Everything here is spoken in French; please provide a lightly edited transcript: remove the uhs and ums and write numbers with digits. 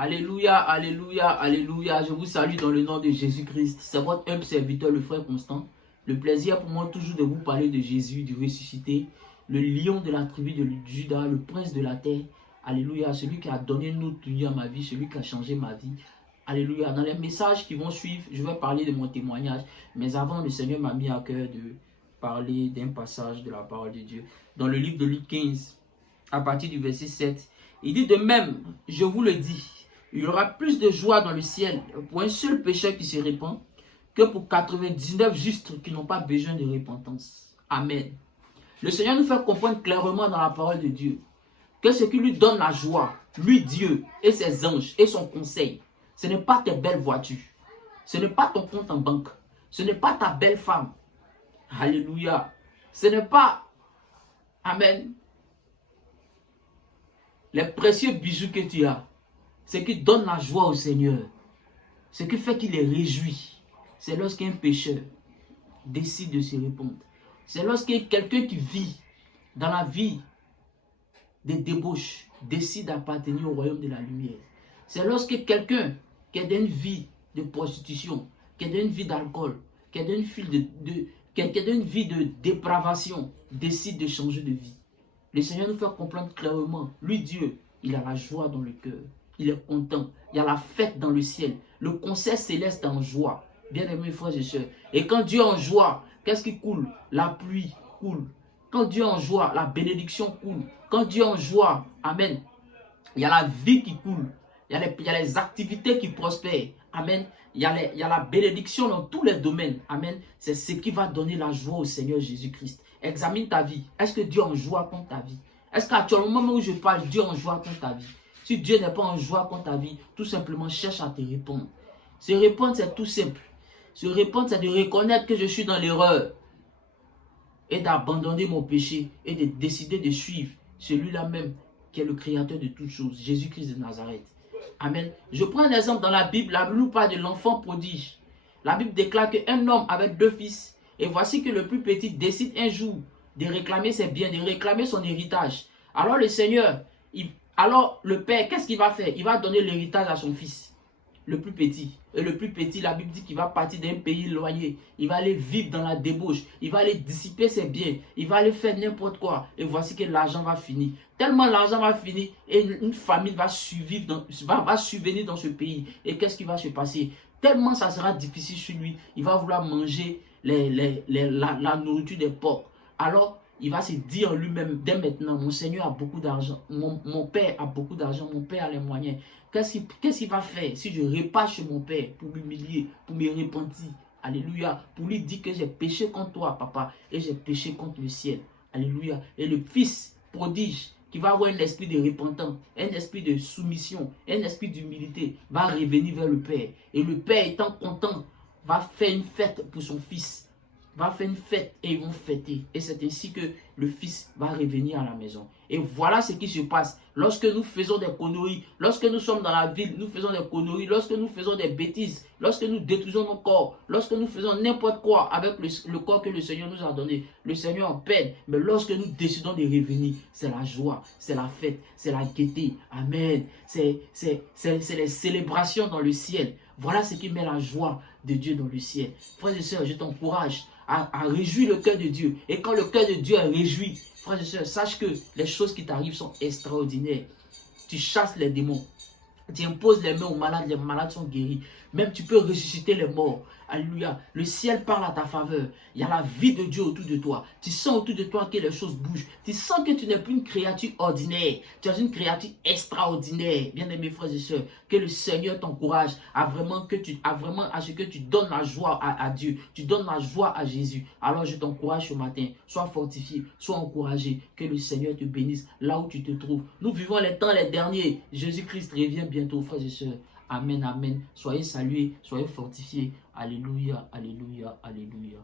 Alléluia, alléluia, alléluia. Je vous salue dans le nom de Jésus-Christ. C'est votre humble serviteur, le frère Constant. Le plaisir pour moi toujours de vous parler de Jésus, du ressuscité, le lion de la tribu de Juda, le prince de la terre. Alléluia, celui qui a donné une autre vie à ma vie, celui qui a changé ma vie. Alléluia. Dans les messages qui vont suivre, je vais parler de mon témoignage. Mais avant, le Seigneur m'a mis à cœur de parler d'un passage de la parole de Dieu. Dans le livre de Luc 15, à partir du verset 7, il dit de même, je vous le dis, il y aura plus de joie dans le ciel pour un seul pécheur qui se répand que pour 99 justes qui n'ont pas besoin de repentance. Amen. Le Seigneur nous fait comprendre clairement dans la parole de Dieu que ce qui lui donne la joie, lui Dieu et ses anges et son conseil, ce n'est pas tes belles voitures, ce n'est pas ton compte en banque, ce n'est pas ta belle femme. Alléluia. Ce n'est pas, amen, les précieux bijoux que tu as. Ce qui donne la joie au Seigneur, ce qui fait qu'il est réjoui, c'est lorsqu'un pécheur décide de se répandre. C'est lorsqu'il quelqu'un qui vit dans la vie des débauches décide d'appartenir au royaume de la lumière. C'est lorsque quelqu'un qui est dans une vie de prostitution, qui est dans une vie d'alcool, qui est dans une vie de dépravation, décide de changer de vie. Le Seigneur nous fait comprendre clairement, lui Dieu, il a la joie dans le cœur. Il est content. Il y a la fête dans le ciel. Le concert céleste est en joie. Bien-aimés frères et sœurs. Et quand Dieu est en joie, qu'est-ce qui coule? La pluie coule. Quand Dieu est en joie, la bénédiction coule. Quand Dieu est en joie, amen, il y a la vie qui coule. Il y a les activités qui prospèrent. Amen. Il y a la bénédiction dans tous les domaines. Amen. C'est ce qui va donner la joie au Seigneur Jésus-Christ. Examine ta vie. Est-ce que Dieu est en joie contre ta vie? Est-ce qu'actuellement, au moment où je parle, Dieu est en joie contre ta vie? Si Dieu n'est pas en joie contre ta vie, tout simplement cherche à te répondre. Se répondre, c'est tout simple. Se répondre, c'est de reconnaître que je suis dans l'erreur et d'abandonner mon péché et de décider de suivre celui-là même qui est le créateur de toutes choses, Jésus-Christ de Nazareth. Amen. Je prends un exemple dans la Bible, la Bible parle de l'enfant prodige. La Bible déclare qu'un homme avait 2 fils et voici que le plus petit décide un jour de réclamer ses biens, de réclamer son héritage. Alors le Seigneur, alors le père, qu'est-ce qu'il va faire? Il va donner l'héritage à son fils, le plus petit. Et le plus petit, la Bible dit qu'il va partir d'un pays éloigné. Il va aller vivre dans la débauche. Il va aller dissiper ses biens. Il va aller faire n'importe quoi. Et voici que l'argent va finir. Tellement l'argent va finir et une famine va subvenir dans ce pays. Et qu'est-ce qui va se passer? Tellement ça sera difficile sur lui. Il va vouloir manger la nourriture des porcs. Alors, il va se dire lui-même, dès maintenant, mon Seigneur a beaucoup d'argent, mon Père a beaucoup d'argent, mon Père a les moyens. Qu'est-ce qu'il va faire si je repars chez mon Père pour m'humilier, pour me repentir? Alléluia. Pour lui dire que j'ai péché contre toi, papa, et j'ai péché contre le ciel. Alléluia. Et le fils prodige, qui va avoir un esprit de repentance, un esprit de soumission, un esprit d'humilité, va revenir vers le Père. Et le Père étant content, va faire une fête pour son fils. Va faire une fête et ils vont fêter. Et c'est ainsi que le fils va revenir à la maison. Et voilà ce qui se passe. Lorsque nous faisons des conneries, lorsque nous sommes dans la ville, nous faisons des conneries, lorsque nous faisons des bêtises, lorsque nous détruisons nos corps, lorsque nous faisons n'importe quoi avec le corps que le Seigneur nous a donné, le Seigneur en peine. Mais lorsque nous décidons de revenir, c'est la joie, c'est la fête, c'est la gaieté. Amen. C'est les célébrations dans le ciel. Voilà ce qui met la joie de Dieu dans le ciel. Frères et sœurs, je t'encourage à réjouir le cœur de Dieu. Et quand le cœur de Dieu est réjoui, frères et sœurs, sache que les choses qui t'arrivent sont extraordinaires. Tu chasses les démons. Tu imposes les mains aux malades, les malades sont guéris. Même tu peux ressusciter les morts. Alléluia. Le ciel parle à ta faveur. Il y a la vie de Dieu autour de toi. Tu sens autour de toi que les choses bougent. Tu sens que tu n'es plus une créature ordinaire. Tu es une créature extraordinaire. Bien-aimés frères et sœurs, que le Seigneur t'encourage à ce que tu donnes la joie à Dieu. Tu donnes la joie à Jésus. Alors je t'encourage ce matin. Sois fortifié, sois encouragé. Que le Seigneur te bénisse là où tu te trouves. Nous vivons les temps les derniers. Jésus-Christ revient bientôt, frères et sœurs. Amen, amen. Soyez salués, soyez fortifiés. Alléluia, alléluia, alléluia.